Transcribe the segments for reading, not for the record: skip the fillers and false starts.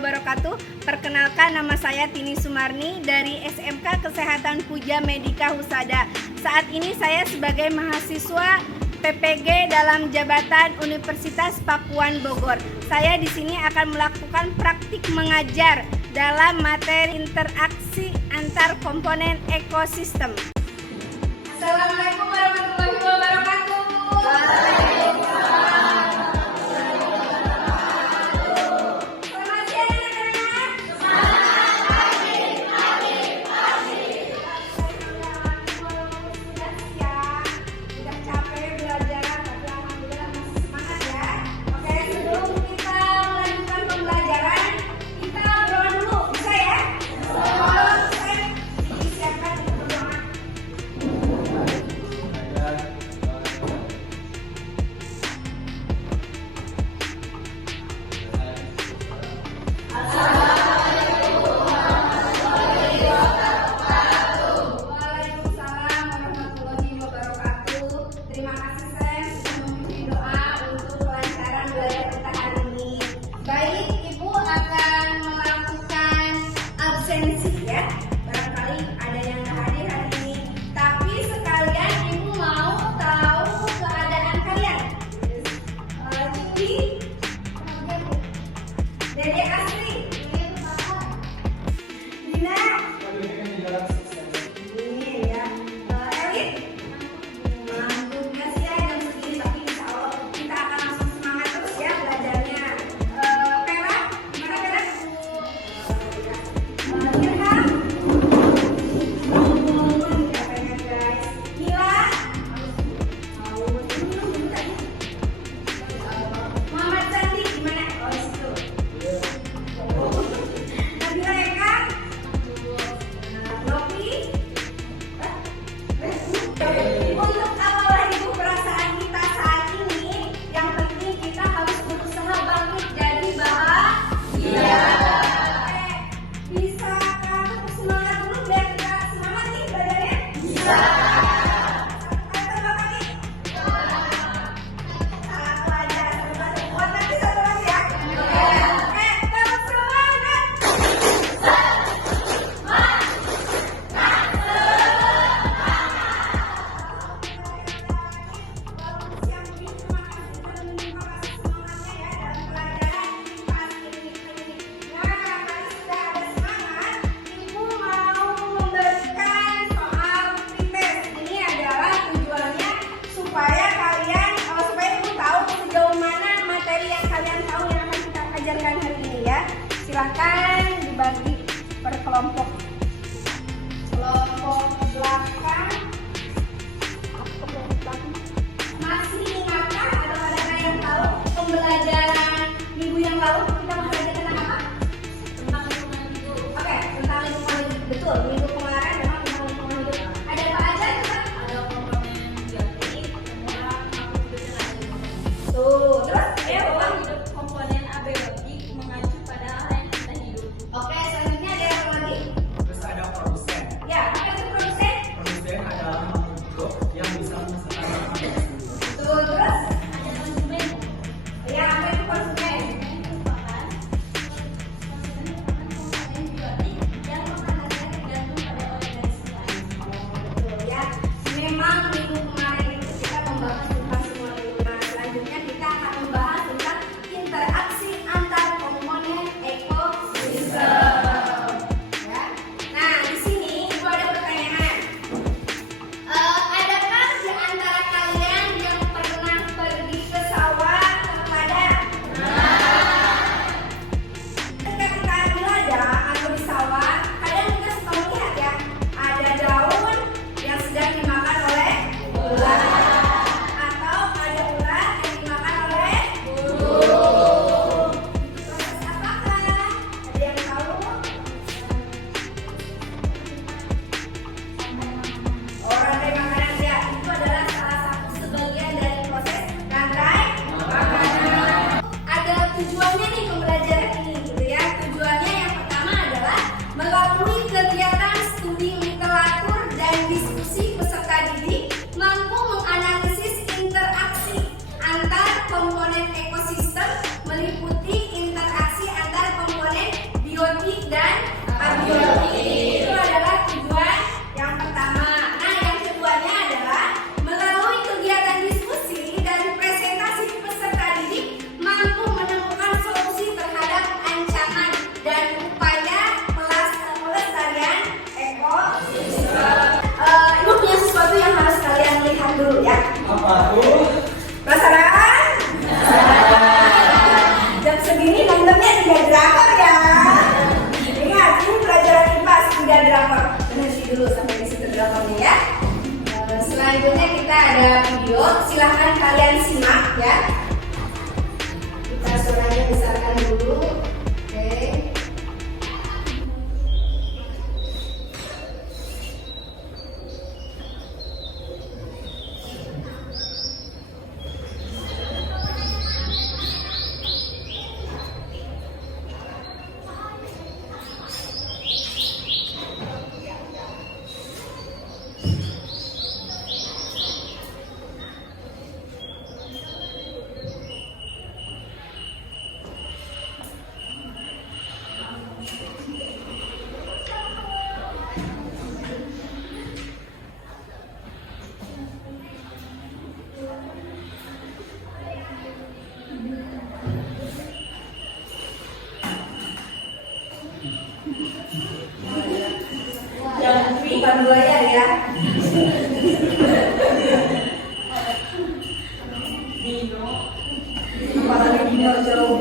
wabarakatuh. Perkenalkan, nama saya Tini Sumarni dari SMK Kesehatan Puja Medika Husada. Saat ini saya sebagai mahasiswa PPG dalam jabatan Universitas Pakuan Bogor. Saya di sini akan melakukan praktik mengajar dalam materi interaksi antar komponen ekosistem. Assalamualaikum warahmatullahi wabarakatuh. Silakan dibagi per kelompok. Kelompok belakang. Masih ingatkah atau ada yang tahu pembelajaran minggu yang lalu kita belajar tentang apa? Tentang lingkungan hidup. Oke, tentang lingkungan hidup. Betul, minggu kemarin memang tentang lingkungan hidup. Ada apa aja coba? Ada komponen biotik, orang, makhluk hidup dan ada lingkungan. Tuh, terus ya bawah hidup komponen abiotik mengacu pada hal yang kita hidup. Oke, selanjutnya ada apa lagi? Terus ada produsen. Ya, apa itu produsen? Produsen adalah makhluk hidup yang bisa menghasilkan makanan. Tuh, terus? Ada konsumen. Ya, apa itu konsumen? Konsumen merupakan komponen biotik yang menghasilkan tergantung Apa tuh? Penasaran? Jam segini nontonnya 3 drakor ya. Ingat, ini pelajaran IPA 3 drakor. Berhenti dulu sampai di situ drakornya ya. Selanjutnya kita ada video. Silahkan kalian simak ya. Kita suaranya besarkan dulu. Oke. Bukan buaya ya. Kepalanya dino jauh.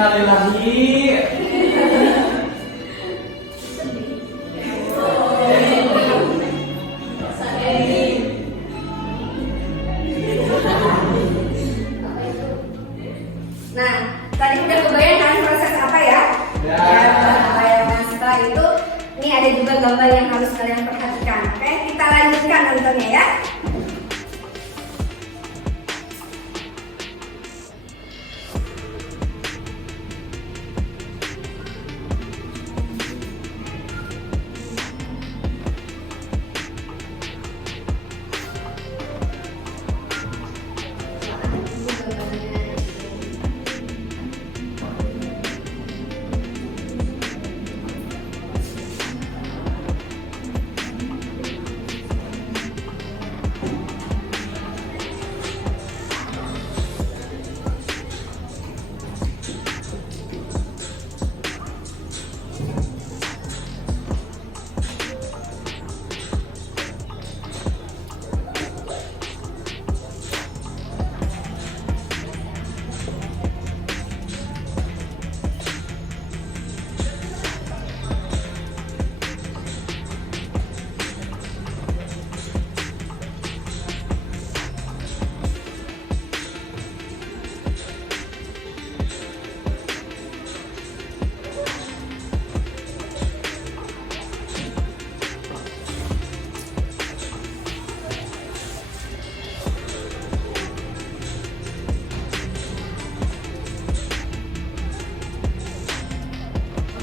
Sekali lagi. Nah, tadi udah kebayang kan proses apa ya? Ya. Bayangan. Setelah itu, ini ada juga gambar yang harus kalian perhatikan. Oke, kita lanjutkan nontonnya ya.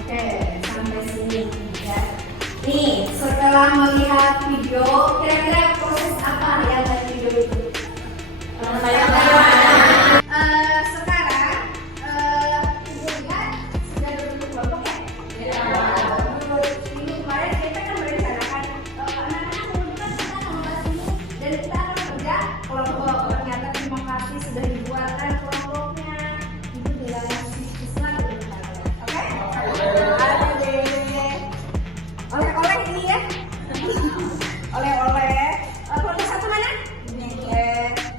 Oke, sampai sini ya. Nih, setelah melihat video, kira-kira proses apa yang dari video itu? Sekarang Ibu lihat sudah berbentuk kelompok ya? Minggu kemarin kita kan merencanakan anak-anak menunjukkan kita membahas ini dan kita akan kerja kelompok. Ternyata terima kasih sudah dibuatkan kelompoknya. Itu dengan Islam dari kalian. Oke? Oleh-oleh ini ya. Oleh-oleh. Kelompok satu mana?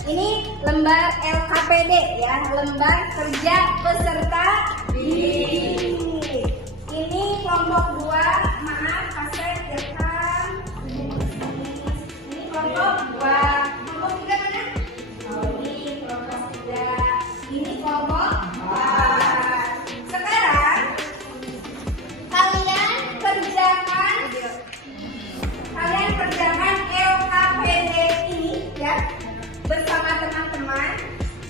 Ini lembar LKPD ya, lembar kerja peserta didik. Ini kelompok 2, maaf kaset direkam. Ini kelompok 2. Kelompok 3 mana? Oh, ini kelompok 3. Ini kelompok 4. Sekarang kalian kerjakan LKPD ini ya bersama teman-teman.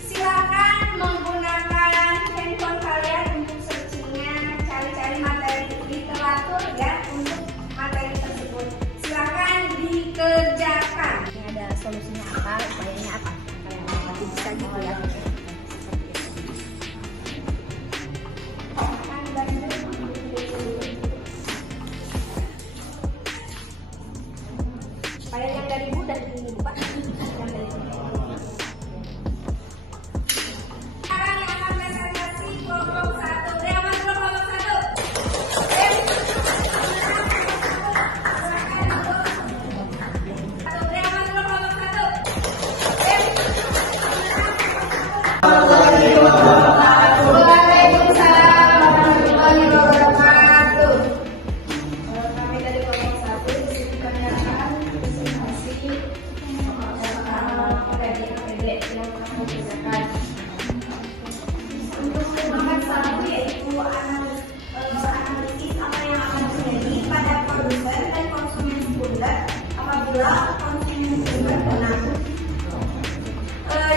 Silakan menggunakan handphone kalian untuk searchingnya, cari-cari materi literatur ya untuk materi tersebut. Silakan dikerjakan. Ini ada solusinya apa, upayanya apa? Kalian bisa gitu ya. Kayak yang dari Ibu dan ini Pak. Yang dari Ibu. Sekarang yang akan presentasi kelompok 1. Yang masuk kelompok 1. Waalaikumsalam warahmatullahi wabarakatuh. Kami dari kelompok 1 di sini kami akan presentasi KPD yang kamu kerjakan. Untuk mengembangkan satu yaitu analisis apa yang akan terjadi pada produsen dan konsumen sekunder apabila konsumen sekunder menang.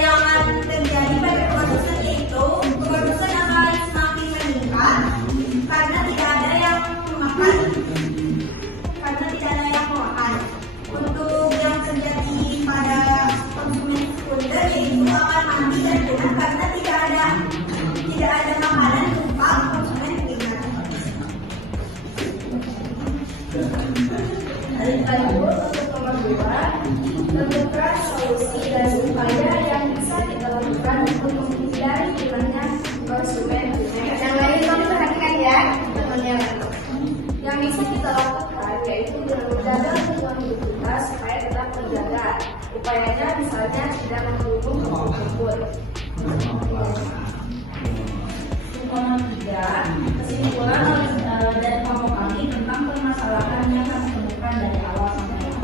Yang akan terjadi pada produsen yaitu produsen akan semakin meningkat karena tidak ada yang memakan. Untuk yang terjadi pada konsumen sekunder yaitu akan mati dan punah karena tidak ada makanan untuk konsumen primer. Untuk nomor 2, tentukan solusi dan upaya yang bisa kita lakukan untuk menghindari hilangnya konsumen primer. Yang lain tolong perhatikan ya, teman-teman. Yang bisa kita lakukan yaitu dengan menjaga lingkungan hidup kita supaya tetap terjaga. Upayanya misalnya tidak membunuh kelompok tersebut. Nomor 3, kesimpulan dari kelompok kami tentang permasalahan yang kami temukan dari awal sampai akhir.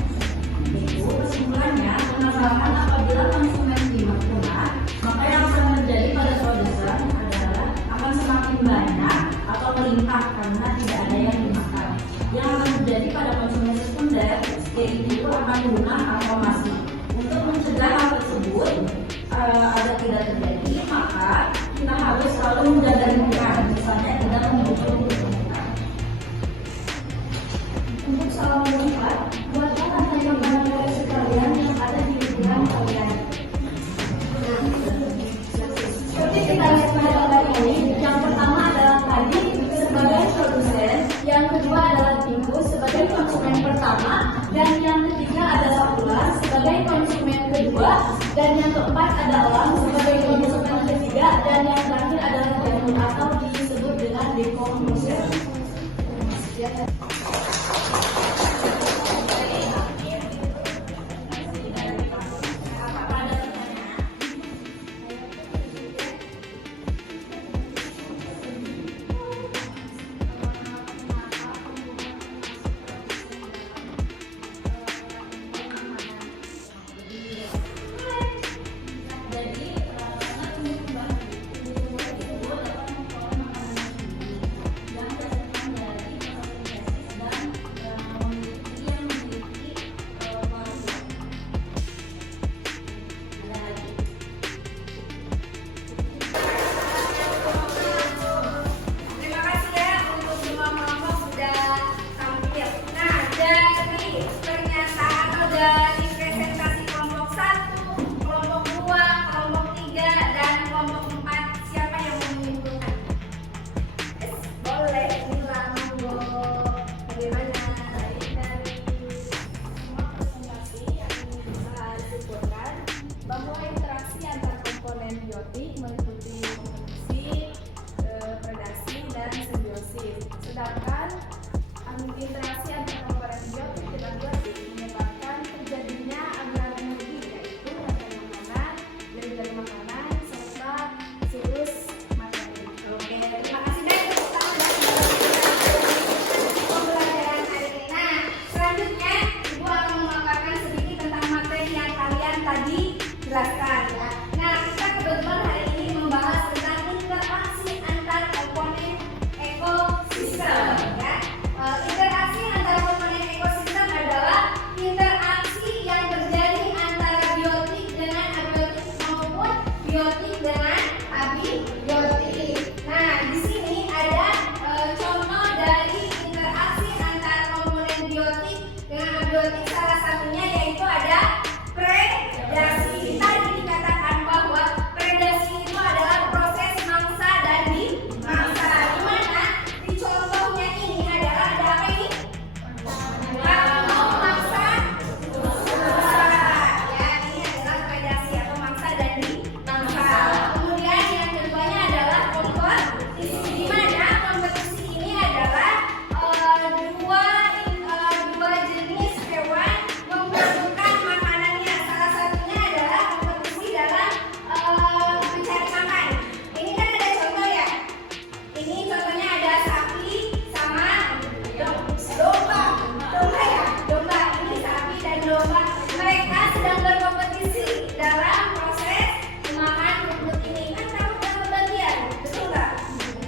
Yaitu kesimpulannya, permasalahan apabila konsumen primer punah, maka yang akan terjadi pada produsen adalah akan semakin banyak atau melimpah karena tidak ada yang dimakan. Yang akan terjadi pada konsumen sekunder yaitu akan punah atau mati. Untuk mencegah hal tersebut agar tidak terjadi, maka kita harus selalu menjaga lingkungan, misalnya tidak membutuhkan lingkungan. Untuk salah melihat, buatlah tanda gambar sekalian yang ada di lingkungan kalian. Seperti kita lihat pada gambar ini, yang pertama adalah tadi sebagai produsen, yang kedua adalah Ibu sebagai konsumen pertama, dan yang ketiga adalah Ular sebagai konsumen kedua, dan yang keempat adalah sebagai konsumen ketiga, dan yang terakhir adalah Jamur atau disebut dengan dekomposer. Jadi interaksi antar komponen biotik dengan biotik menyebabkan terjadinya agroanalogi, yaitu rantai makanan, dari makanan, serta siklus materi. Oke, terima kasih dan tepuk tangan pembelajaran hari ini. Nah, selanjutnya Ibu akan memaparkan sedikit tentang materi yang kalian tadi jelaskan ya. Nah, kita kebetulan hari ini membahas tentang interaksi antar komponen ekosistem ya. Interaksi antara komponen ekosistem adalah interaksi yang terjadi antara biotik dengan abiotik maupun biotik dengan abiotik. Nah, di sini ada contoh dari interaksi antara komponen biotik dengan abiotik. Salah satunya yaitu ada predasi. Tadi dikatakan bahwa predasi itu adalah proses mangsa dan dimangsa. Di mana di contohnya ini adalah ada apa ini? Kalau mangsa ya, ini adalah predasi atau mangsa dan dimangsa. Kemudian yang keduanya adalah kompetisi, di mana kompetisi ini adalah dua jenis hewan memperebutkan makanannya. Salah satunya adalah kompetisi dalam mencari makan. Ini kan ada contoh ya. Ini contohnya ada sapi sama domba. Domba ya, domba. Ini sapi dan domba. Mereka sedang berkompetisi dalam proses memakan rumput ini. Kan kamu udah kebagian, betul nggak?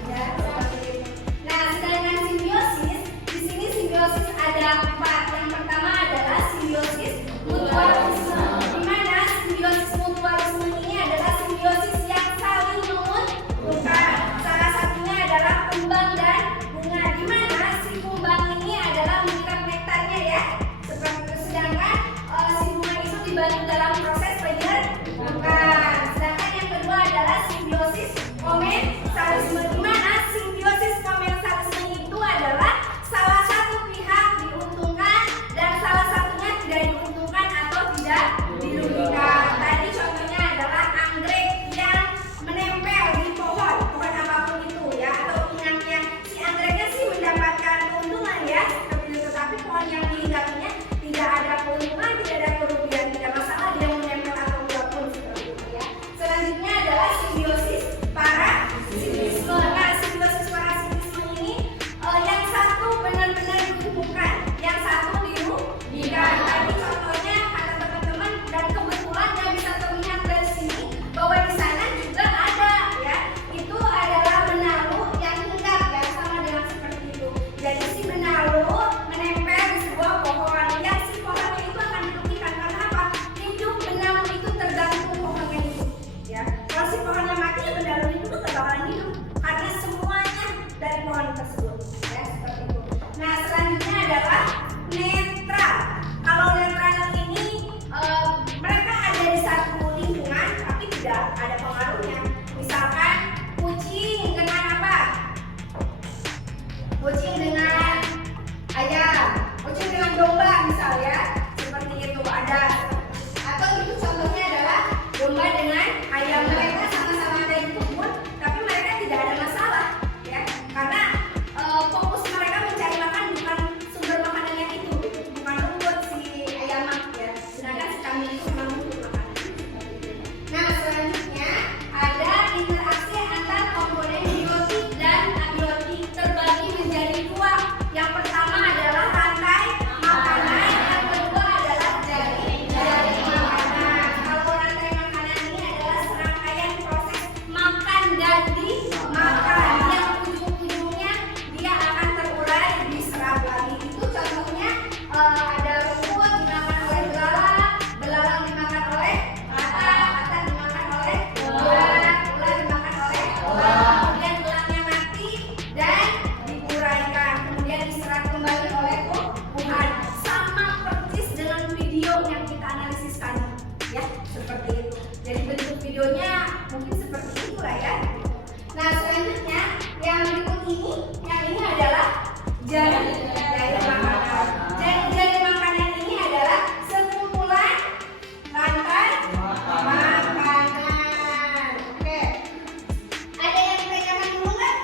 Ya, seperti itu. Nah, sedangkan simbiosis, di sini simbiosis ada 4. Yang pertama adalah simbiosis mutualisme. Di mana simbiosis mutualisme ini adalah simbiosis yang saling menguntungkan. Salah satunya adalah kumbang dan bunga. Di mana si kumbang ini adalah menyerap nektarnya ya. Seperti itu. Sedangkan si bunga itu dibantu dalam proses penyerbukan. Sedangkan yang kedua adalah simbiosis komensalisme. Di mana simbiosis komensalisme itu adalah salah satu pihak diuntungkan dan salah satunya tidak diuntungkan atau tidak dirugikan. Tadi contohnya adalah anggrek yang menempel di pohon apapun itu ya, atau inangnya. Si anggreknya sih mendapatkan keuntungan ya, seperti itu. Tapi pohon yang dihidanginya tidak ada keuntungan, tidak ada kerugian, tidak masalah dia menempel atau apapun seperti itu ya. Selanjutnya adalah simbiosis parasitisme. Nah, simbiosis parasitisme ini yang satu benar-benar diuntungkan, yang satu dirugikan. Tadi contohnya kata teman-teman, dan kebetulan yang bisa terlihat dari sini bahwa di sana juga ada ya. Itu adalah benalu yang hinggap ya, sama dengan seperti itu. Jadi si benalu menempel di sebuah pohon, yang si pohonnya itu akan dirugikan. Karena apa? Hidup benalu itu tergantung pohonnya itu ya. Kalau si pohonnya mati, ya benalu itu tuh gak bakalan hidup karena semuanya dari pohon tersebut ya, seperti itu. Nah, selanjutnya adalah netral. Kalau netral ini mereka ada di satu lingkungan tapi tidak ada pengaruhnya. Misalkan kucing dengan apa? Kucing dengan ayam, kucing dengan domba misalnya, seperti itu ada. Atau itu contohnya adalah domba dengan ayam. Mereka sama-sama ada di kebun, tapi mereka tidak ada masalah ya, karena fokus mereka mencari makan, bukan sumber makanannya itu, bukan rumput si ayam ya. Sedangkan si kambing itu memang rumput makanan. Nah, selanjutnya ada interaksi antar komponen biotik dan abiotik terbagi menjadi 2. Yang pertama adalah rantai makanan, yang kedua adalah jaring makanan. Kalau rantai makanan ini adalah serangkaian proses makan dan dimakan, yang ujung-ujungnya dia akan terurai diserap lagi. Itu contohnya ada rumput dimakan oleh belalang, belalang dimakan oleh kata dimakan oleh ular, ular dimakan oleh elang. Kemudian elangnya mati dan diuraikan, kemudian diserap kembali oleh Tuhan. Sama persis dengan video yang kita analisis tadi ya, seperti itu. Jadi bentuk videonya mungkin seperti itu lah ya. Nah, selanjutnya yang berikut ini, yang ini adalah jaring makanan. Jaring makanan ini adalah sekumpulan rantai makanan. Oke, ada yang ditanyakan dulu nggak?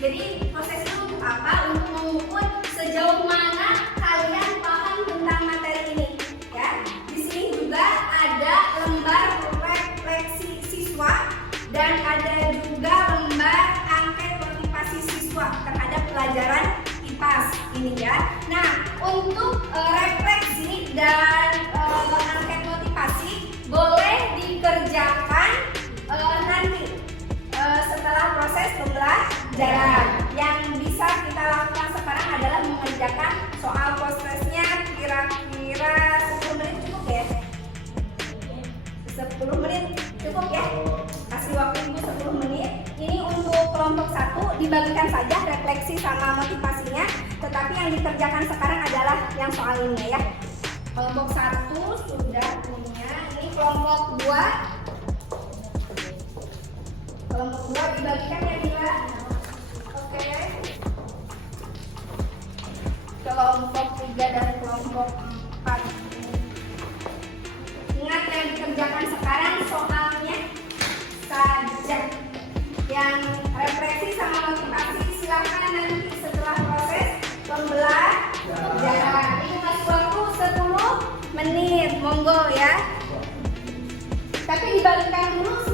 Jadi prosesnya untuk apa? Untuk mengukur sejauh mana kalian paham tentang materi ini. Ya, di sini juga ada lembar refleksi siswa dan ada juga lembar angket motivasi siswa terhadap pelajaran IPAS ini ya. Nah, untuk refleksi dan angket motivasi boleh dikerjakan nanti setelah proses pembelajaran. Yang bisa kita lakukan sekarang adalah mengerjakan soal prosesnya kira-kira 10 menit cukup ya? 10 menit cukup ya? Kasih waktu ibu 10 menit. Ini untuk kelompok 1 dibagikan saja refleksi sama motivasinya, tetapi yang dikerjakan sekarang adalah yang soal ini ya. Kelompok 1 sudah punya, ini kelompok 2. Kelompok 2 dibagikan ya Bila? Oke. Kelompok 3 dan kelompok 4. Ingat yang dikerjakan sekarang soalnya saja. Yang refleksi sama motivasi silakan nanti setelah proses pembelajaran. Ini masih waktu 10 menit, monggo ya. Tapi dibagikan dulu